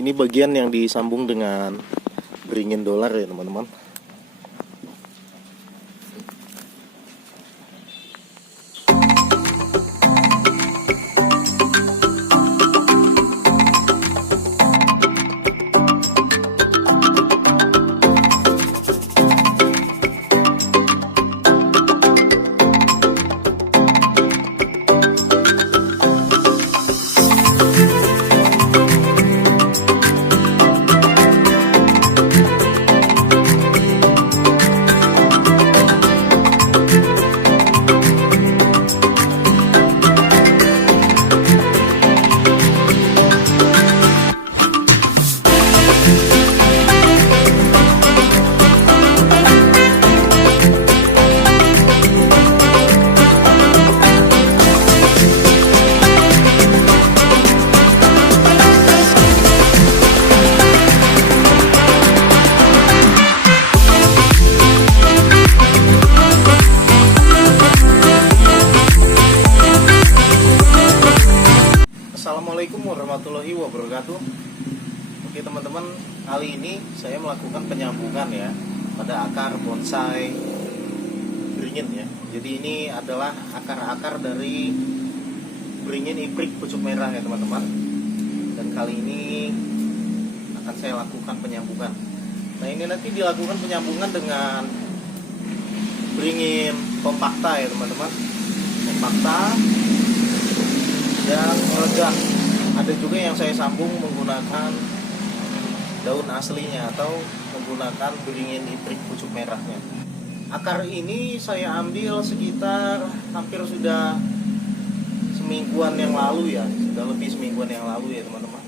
Ini bagian yang disambung dengan beringin dolar ya teman-teman. Assalamualaikum warahmatullahi wabarakatuh. Oke teman-teman, kali ini saya melakukan penyambungan ya pada akar bonsai beringin ya. Jadi ini adalah akar-akar dari beringin iprik pucuk merah ya teman-teman. Dan kali ini akan saya lakukan penyambungan. Nah ini nanti dilakukan penyambungan dengan beringin kompakta ya teman-teman. Kompakta dan meledak. Ada juga yang saya sambung menggunakan daun aslinya atau menggunakan beringin iprik pucuk merahnya. Akar ini saya ambil sekitar hampir sudah semingguan yang lalu ya, sudah lebih semingguan yang lalu ya teman-teman.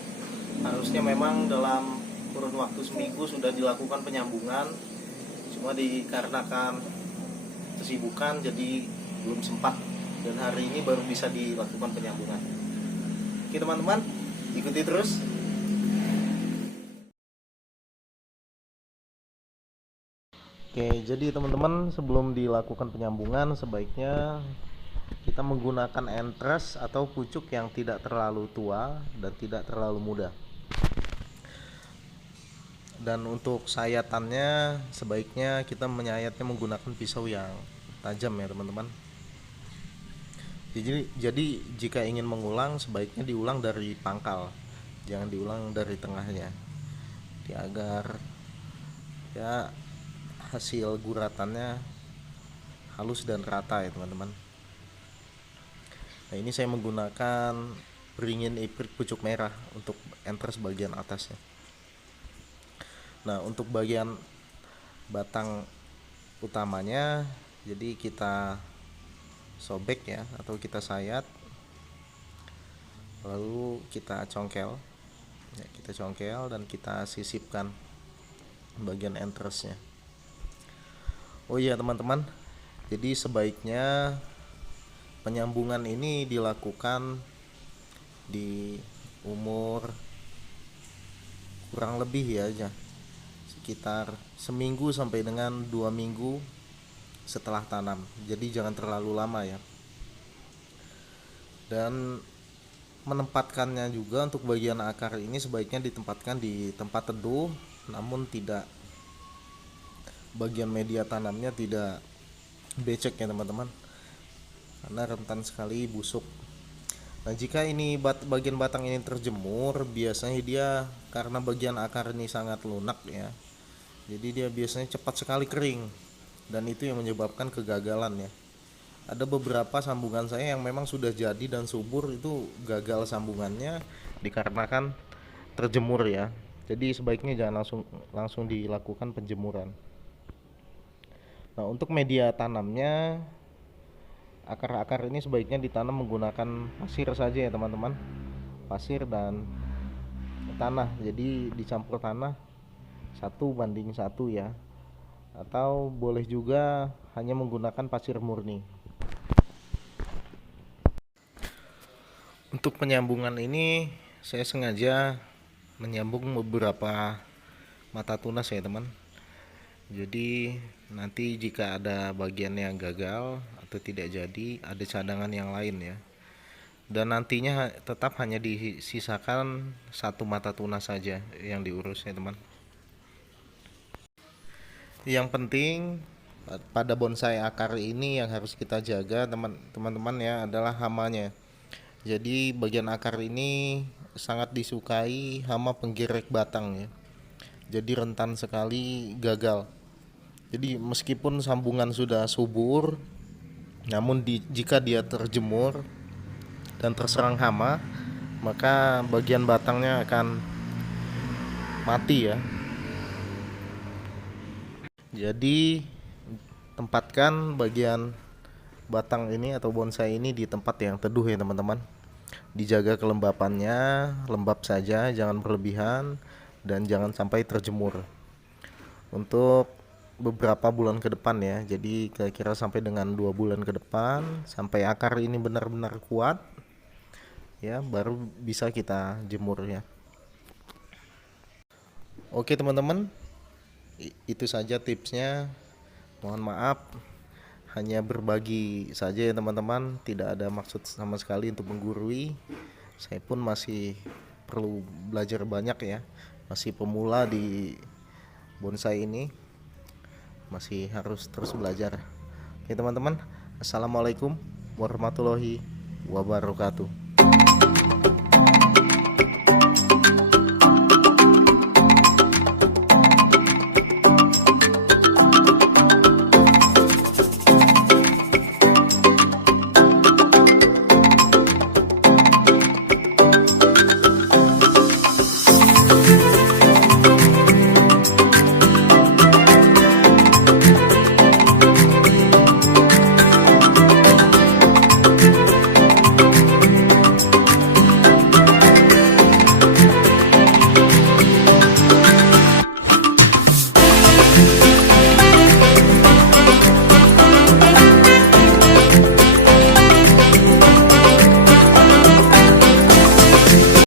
Harusnya memang dalam kurun waktu seminggu sudah dilakukan penyambungan, cuma dikarenakan kesibukan jadi belum sempat, dan hari ini baru bisa dilakukan penyambungan. Oke teman-teman, ikuti terus. Oke, jadi teman-teman, sebelum dilakukan penyambungan sebaiknya kita menggunakan entres atau pucuk yang tidak terlalu tua dan tidak terlalu muda. Dan untuk sayatannya sebaiknya kita menyayatnya menggunakan pisau yang tajam ya teman-teman. Jadi jika ingin mengulang sebaiknya diulang dari pangkal, jangan diulang dari tengahnya, agar ya hasil guratannya halus dan rata ya teman-teman. Nah ini saya menggunakan beringin iprik pucuk merah untuk entres bagian atasnya. Nah untuk bagian batang utamanya, jadi kita sobek ya, atau kita sayat, lalu kita congkel ya, kita congkel dan kita sisipkan bagian entresnya. Oh iya teman-teman, jadi sebaiknya penyambungan ini dilakukan di umur kurang lebih ya sekitar seminggu sampai dengan 2 minggu setelah tanam. Jadi jangan terlalu lama ya. Dan menempatkannya juga untuk bagian akar ini sebaiknya ditempatkan di tempat teduh, namun tidak, bagian media tanamnya tidak becek ya teman-teman, karena rentan sekali busuk. Nah jika ini bagian batang ini terjemur, biasanya dia karena bagian akar ini sangat lunak ya, jadi dia biasanya cepat sekali kering, dan itu yang menyebabkan kegagalan ya. Ada beberapa sambungan saya yang memang sudah jadi dan subur, itu gagal sambungannya dikarenakan terjemur ya. Jadi sebaiknya jangan langsung dilakukan penjemuran. Nah untuk media tanamnya, akar-akar ini sebaiknya ditanam menggunakan pasir saja ya teman-teman, pasir dan tanah. Jadi dicampur tanah 1:1 ya, atau boleh juga hanya menggunakan pasir murni. Untuk penyambungan ini saya sengaja menyambung beberapa mata tunas ya teman. Jadi nanti jika ada bagian yang gagal atau tidak jadi, ada cadangan yang lain ya. dan nantinya tetap hanya disisakan satu mata tunas saja yang diurus ya teman. Yang penting pada bonsai akar ini yang harus kita jaga teman-teman ya adalah hamanya. Jadi bagian akar ini sangat disukai hama penggirek batang ya. Jadi rentan sekali gagal. Jadi meskipun sambungan sudah subur, namun jika dia terjemur dan terserang hama, maka bagian batangnya akan mati ya. Jadi tempatkan bagian batang ini atau bonsai ini di tempat yang teduh ya teman-teman. Dijaga kelembapannya, lembab saja, jangan berlebihan dan jangan sampai terjemur. Untuk beberapa bulan ke depan ya. Jadi kira-kira sampai dengan 2 bulan ke depan sampai akar ini benar-benar kuat ya, baru bisa kita jemur ya. Oke teman-teman, itu saja tipsnya. Mohon maaf hanya berbagi saja ya teman-teman, tidak ada maksud sama sekali untuk menggurui. Saya pun masih perlu belajar banyak ya, masih pemula di bonsai ini, masih harus terus belajar. Oke teman-teman, assalamualaikum warahmatullahi wabarakatuh.